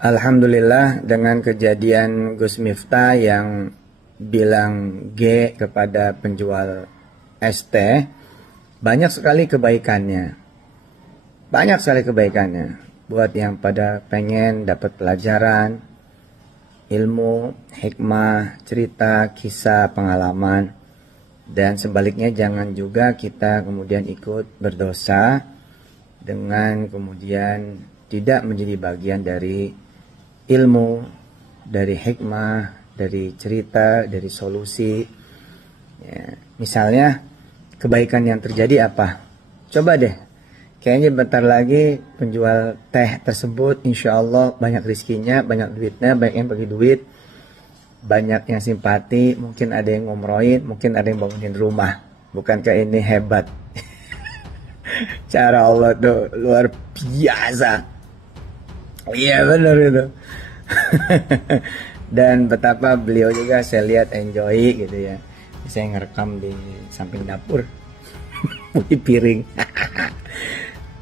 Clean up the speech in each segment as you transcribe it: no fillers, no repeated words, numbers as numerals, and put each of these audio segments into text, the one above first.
Alhamdulillah dengan kejadian Gus Miftah yang bilang G kepada penjual es teh, banyak sekali kebaikannya. Banyak sekali kebaikannya buat yang pada pengen dapat pelajaran, ilmu, hikmah, cerita, kisah, pengalaman. Dan sebaliknya jangan juga kita kemudian ikut berdosa dengan kemudian tidak menjadi bagian dari ilmu, dari hikmah, dari cerita, dari solusi. Ya, misalnya kebaikan yang terjadi apa? Coba deh, kayaknya bentar lagi penjual teh tersebut insya Allah banyak rizkinya, banyak duitnya, banyak yang bagi duit, banyak yang simpati, mungkin ada yang ngomroin, mungkin ada yang bangunin rumah. Bukankah ini hebat? Cara Allah tuh luar biasa. Iya benar itu. Dan betapa beliau juga saya lihat enjoy gitu ya. Saya ngerekam di samping dapur, di piring.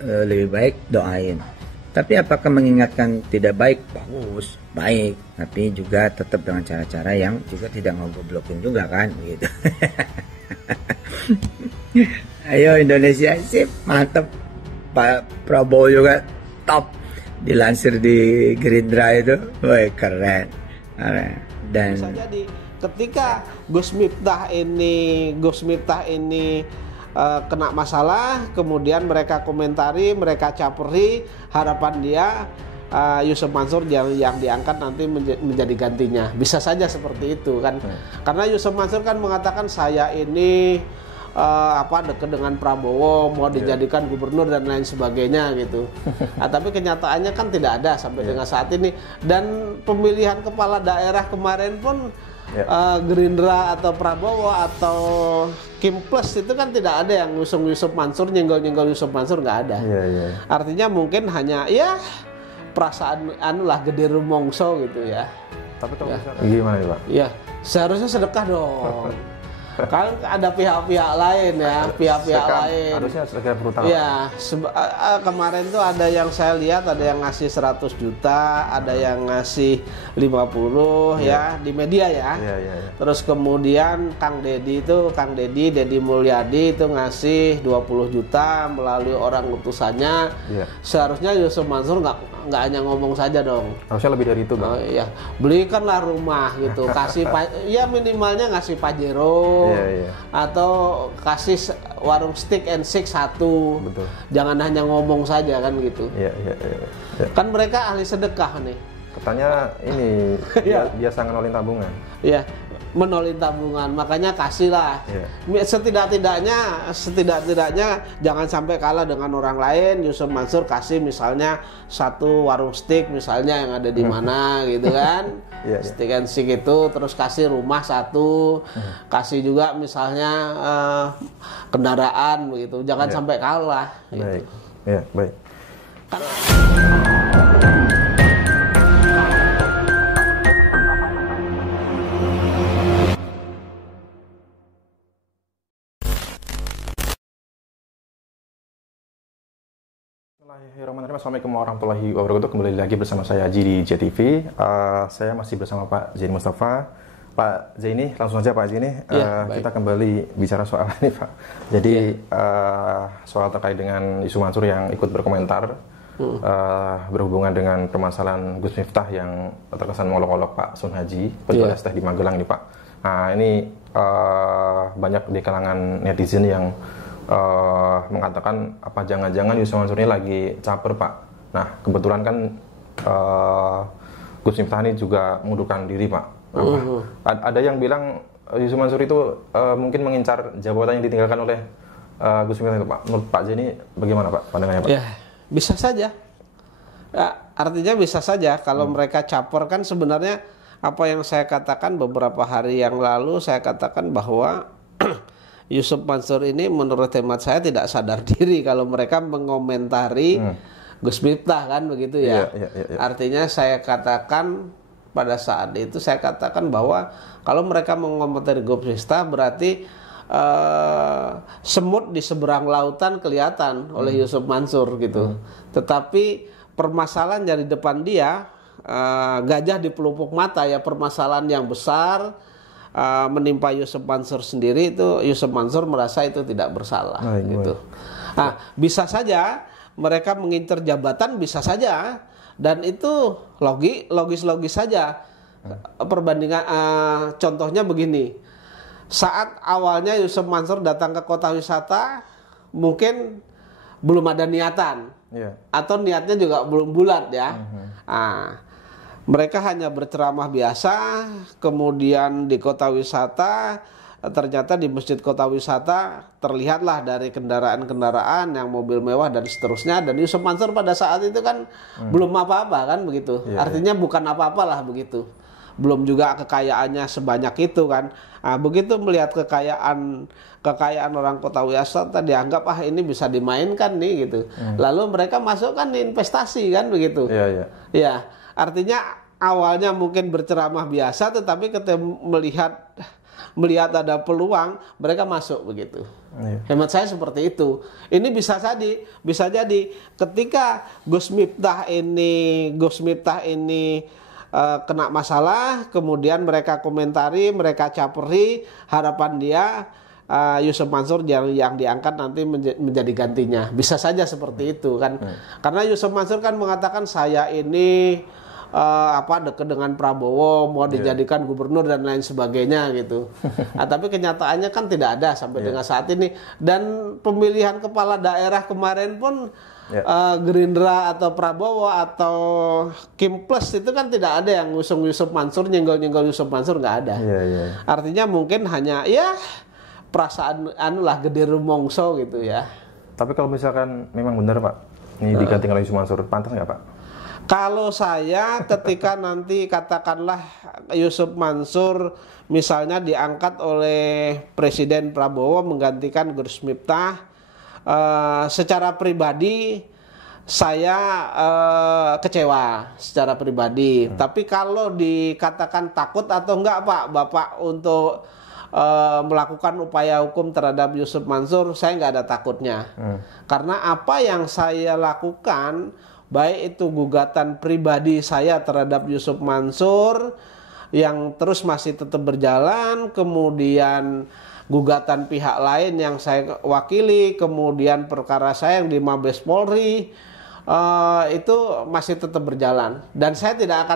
Lebih baik doain. Tapi apakah mengingatkan tidak baik? Bagus, baik. Tapi juga tetap dengan cara-cara yang juga tidak ngegoblokin juga kan, gitu. Ayo Indonesia sip, mantep. Pak Prabowo juga top. Dilansir di Gerindra itu, woi keren. Dan bisa jadi ketika Gus Miftah ini kena masalah, kemudian mereka komentari, mereka caperi, harapan dia Yusuf Mansur yang diangkat nanti menjadi gantinya. Bisa saja seperti itu kan. Karena Yusuf Mansur kan mengatakan saya ini dekat dengan Prabowo, mau dijadikan gubernur dan lain sebagainya gitu. Tapi kenyataannya kan tidak ada sampai dengan saat ini. Dan pemilihan kepala daerah kemarin pun Gerindra atau Prabowo atau Kim Plus itu kan tidak ada yang ngusung Yusuf Mansur, nyenggol Yusuf Mansur, nggak ada. Artinya mungkin hanya perasaan gede rumongso gitu ya. Tapi gimana ya Pak? Ya seharusnya sedekah dong. Kan ada pihak-pihak lain ya, pihak-pihak lain. Harusnya sedekah berutang. Ya, kemarin tuh ada yang saya lihat ada yang ngasih 100 juta, ada yang ngasih 50 ya di media ya. Terus kemudian Kang Deddy Mulyadi itu ngasih 20 juta melalui orang utusannya. Seharusnya Yusuf Mansur nggak hanya ngomong saja dong. Harusnya lebih dari itu, Bang. Belikanlah rumah gitu, kasih minimalnya ngasih Pajero. Atau kasih warung steak and shake 1. Betul. Jangan hanya ngomong saja kan gitu. Kan mereka ahli sedekah nih. Katanya ini biasa ngenolin tabungan. Iya, menolin tabungan. Makanya kasihlah. Setidak-tidaknya jangan sampai kalah dengan orang lain. Yusuf Mansur kasih misalnya 1 warung steak misalnya yang ada di mana gitu kan. Steak and shake itu, terus kasih rumah 1, kasih juga misalnya kendaraan begitu. Jangan sampai kalah. Baik. Gitu. Baik. Assalamualaikum warahmatullahi wabarakatuh. Kembali lagi bersama saya Haji di JTV. Saya masih bersama Pak Zaini Mustafa. Pak Zaini, langsung saja Pak Zaini. Kita kembali bicara soal ini Pak. Jadi soal terkait dengan isu Mansur yang ikut berkomentar berhubungan dengan permasalahan Gus Miftah yang terkesan mengolok-olok Pak Sun Haji, penjual es teh di Magelang nih Pak. Nah ini banyak di kalangan netizen yang mengatakan apa jangan-jangan Yusuf Mansur ini lagi caper Pak. Nah kebetulan kan Gus Miftah ini juga mengundurkan diri Pak. Ada yang bilang Yusuf Mansur itu mungkin mengincar jabatan yang ditinggalkan oleh Gus Miftah itu Pak. Menurut Pak Zaini bagaimana Pak pandangannya Pak? Ya bisa saja. Ya, artinya bisa saja kalau mereka caper kan sebenarnya apa yang saya katakan beberapa hari yang lalu saya katakan bahwa Yusuf Mansur ini menurut hemat saya tidak sadar diri kalau mereka mengomentari Gus Miftah kan begitu ya. Artinya saya katakan pada saat itu saya katakan bahwa kalau mereka mengomentari Gus Miftah berarti semut di seberang lautan kelihatan oleh Yusuf Mansur gitu. Tetapi permasalahan dari depan dia gajah di pelupuk mata ya, permasalahan yang besar menimpa Yusuf Mansur sendiri, itu Yusuf Mansur merasa itu tidak bersalah gitu. Nah, bisa saja mereka mengincar jabatan, bisa saja, dan itu logis saja. Perbandingan contohnya begini. Saat awalnya Yusuf Mansur datang ke kota wisata, mungkin belum ada niatan. Atau niatnya juga belum bulat ya. Mereka hanya berceramah biasa, kemudian di kota wisata, ternyata di masjid kota wisata terlihatlah dari kendaraan-kendaraan yang mobil mewah dan seterusnya, dan Yusuf Mansur pada saat itu kan belum apa-apa kan begitu. Artinya bukan apa-apalah begitu. Belum juga kekayaannya sebanyak itu kan. Nah, begitu melihat kekayaan orang kota wisata, dianggap ini bisa dimainkan nih gitu. Lalu mereka masukkan di investasi kan begitu. Ya, artinya awalnya mungkin berceramah biasa, tetapi ketika melihat ada peluang, mereka masuk begitu. Hemat saya seperti itu. Ini bisa jadi ketika Gus Miftah ini kena masalah, kemudian mereka komentari, mereka caperi, harapan dia Yusuf Mansur yang diangkat nanti menjadi gantinya. Bisa saja seperti itu kan. Karena Yusuf Mansur kan mengatakan saya ini dekat dengan Prabowo, mau dijadikan gubernur dan lain sebagainya gitu. Nah, tapi kenyataannya kan tidak ada sampai dengan saat ini. Dan pemilihan kepala daerah kemarin pun Gerindra atau Prabowo atau Kim Plus itu kan tidak ada yang ngusung Yusuf Mansur, nyenggol Yusuf Mansur, nggak ada. Artinya mungkin hanya perasaan gede rumongso gitu ya. Tapi kalau misalkan memang benar Pak, ini diganti oleh Yusuf Mansur, pantas nggak Pak? Kalau saya ketika nanti katakanlah Yusuf Mansur misalnya diangkat oleh Presiden Prabowo menggantikan Gus Miftah, secara pribadi saya kecewa secara pribadi. Tapi kalau dikatakan takut atau enggak Bapak untuk melakukan upaya hukum terhadap Yusuf Mansur, saya nggak ada takutnya. Karena apa yang saya lakukan, baik itu gugatan pribadi saya terhadap Yusuf Mansur yang terus masih tetap berjalan, kemudian gugatan pihak lain yang saya wakili, kemudian perkara saya yang di Mabes Polri, itu masih tetap berjalan. Dan saya tidak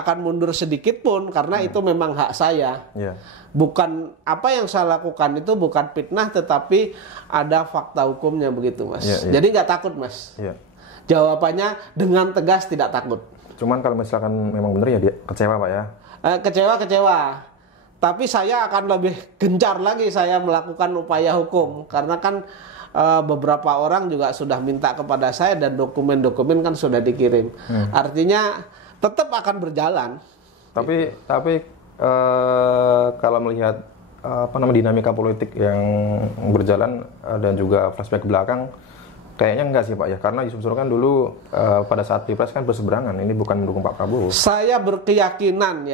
akan mundur sedikit pun karena itu memang hak saya. Bukan apa yang saya lakukan itu bukan fitnah, tetapi ada fakta hukumnya begitu Mas. Jadi nggak takut Mas. Jawabannya dengan tegas tidak takut. Cuman kalau misalkan memang benar ya dia kecewa Pak ya? Kecewa. Tapi saya akan lebih gencar lagi saya melakukan upaya hukum. Karena kan beberapa orang juga sudah minta kepada saya dan dokumen-dokumen kan sudah dikirim. Artinya tetap akan berjalan. Tapi kalau melihat dinamika politik yang berjalan dan juga flashback ke belakang, kayaknya enggak sih Pak ya, karena Yusuf Mansur kan dulu pada saat Pilpres kan berseberangan, ini bukan mendukung Pak Prabowo. Saya berkeyakinan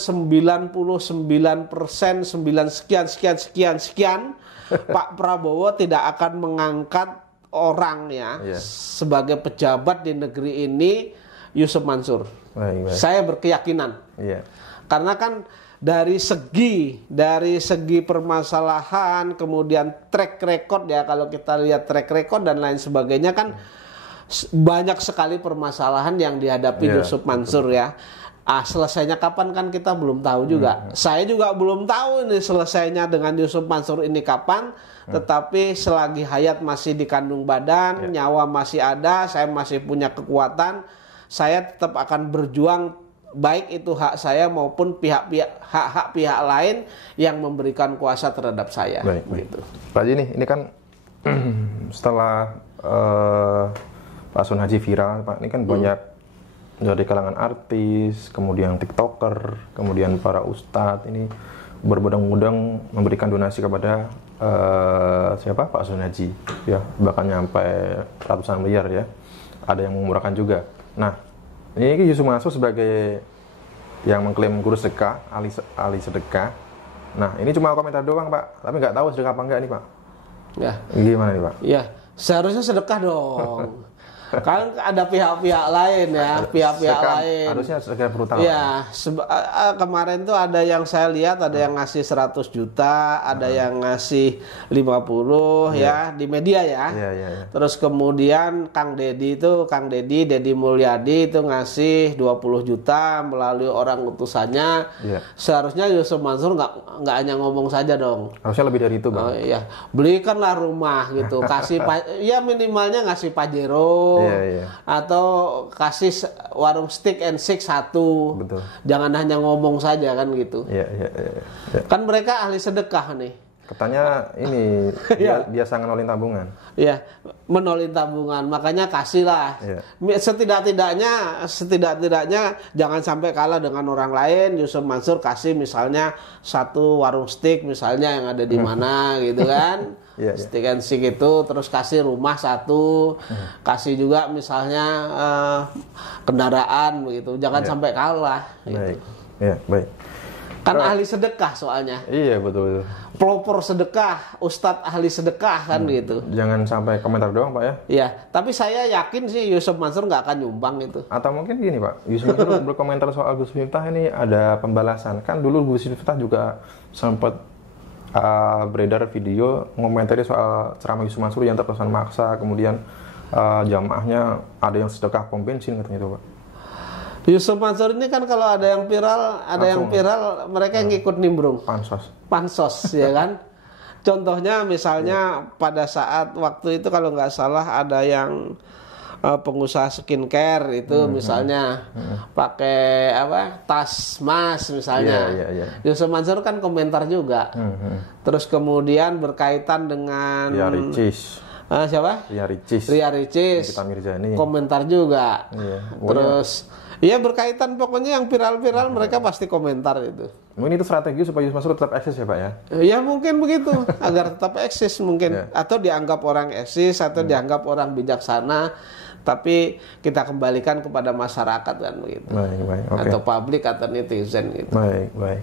99%, 9 sekian Pak Prabowo tidak akan mengangkat orang sebagai pejabat di negeri ini Yusuf Mansur. Saya berkeyakinan. Karena kan dari segi permasalahan, kemudian track record ya, kalau kita lihat track record dan lain sebagainya kan banyak sekali permasalahan yang dihadapi Yusuf Mansur ya. Selesainya kapan kan kita belum tahu juga. Saya juga belum tahu ini selesainya dengan Yusuf Mansur ini kapan. Tetapi selagi hayat masih dikandung badan, nyawa masih ada, saya masih punya kekuatan, saya tetap akan berjuang, baik itu hak saya maupun hak-hak pihak lain yang memberikan kuasa terhadap saya. Baik. Gitu. Pak Haji, ini kan setelah Pak Sun Haji viral, Pak, ini kan banyak dari kalangan artis, kemudian TikToker, kemudian para ustadz ini berbondong-bondong memberikan donasi kepada Pak Sun Haji, ya, bahkan sampai ratusan miliar ya. Ada yang memurahkan juga. Nah, ini Yusuf Mansur sebagai yang mengklaim guru sedekah, ahli sedekah. Nah, ini cuma komentar doang Pak, tapi nggak tahu sedekah apa enggak nih Pak. Ya. Gimana nih Pak? Ya, seharusnya sedekah dong. Kan ada pihak-pihak lain ya, pihak-pihak lain. Harusnya segera berutang. Ya, kemarin tuh ada yang saya lihat ada yang ngasih 100 juta, ada yang ngasih 50 ya di media ya. Terus kemudian Kang Deddy Mulyadi itu ngasih 20 juta melalui orang utusannya. Seharusnya Yusuf Mansur nggak hanya ngomong saja dong. Harusnya lebih dari itu, Bang. Oh iya, belikanlah rumah gitu, kasih ya minimalnya ngasih Pajero. Atau kasih warung steak and shake 1. Betul. Jangan hanya ngomong saja kan gitu. Kan mereka ahli sedekah nih. Katanya ini biasa ngenolin tabungan. Iya, menolin tabungan. Makanya kasihlah. Setidak-tidaknya jangan sampai kalah dengan orang lain. Yusuf Mansur kasih misalnya 1 warung steak misalnya yang ada di mana gitu kan. Steak and shake itu, terus kasih rumah 1, kasih juga misalnya kendaraan begitu. Jangan sampai kalah. Baik. Gitu. Baik. Kan ahli sedekah soalnya. Iya, betul. Pelopor sedekah, ustadz ahli sedekah kan gitu. Jangan sampai komentar doang, Pak ya. Iya, tapi saya yakin sih Yusuf Mansur nggak akan nyumbang itu. Atau mungkin gini, Pak, Yusuf Mansur berkomentar soal Gus Miftah ini ada pembalasan. Kan dulu Gus Miftah juga sempat beredar video ngomentari soal ceramah Yusuf Mansur yang terkesan maksa, kemudian jamaahnya ada yang sedekah pom bensin katanya itu, Pak. Yusuf Mansur ini kan kalau ada yang viral, mereka yang ngikut nimbrung. Pansos ya kan. Contohnya misalnya pada saat waktu itu kalau nggak salah ada yang pengusaha skincare itu misalnya pakai tas emas misalnya. Yusuf Mansur kan komentar juga. Terus kemudian berkaitan dengan siapa? Ria Ricis. Komentar juga. Terus berkaitan pokoknya yang viral-viral mereka pasti komentar itu. Mungkin itu strategi supaya Yusuf Mansur tetap eksis ya, Pak ya? Ya mungkin begitu, agar tetap eksis mungkin. Atau dianggap orang eksis, atau dianggap orang bijaksana, tapi kita kembalikan kepada masyarakat kan begitu. Baik, okay. Atau publik atau netizen gitu. Baik.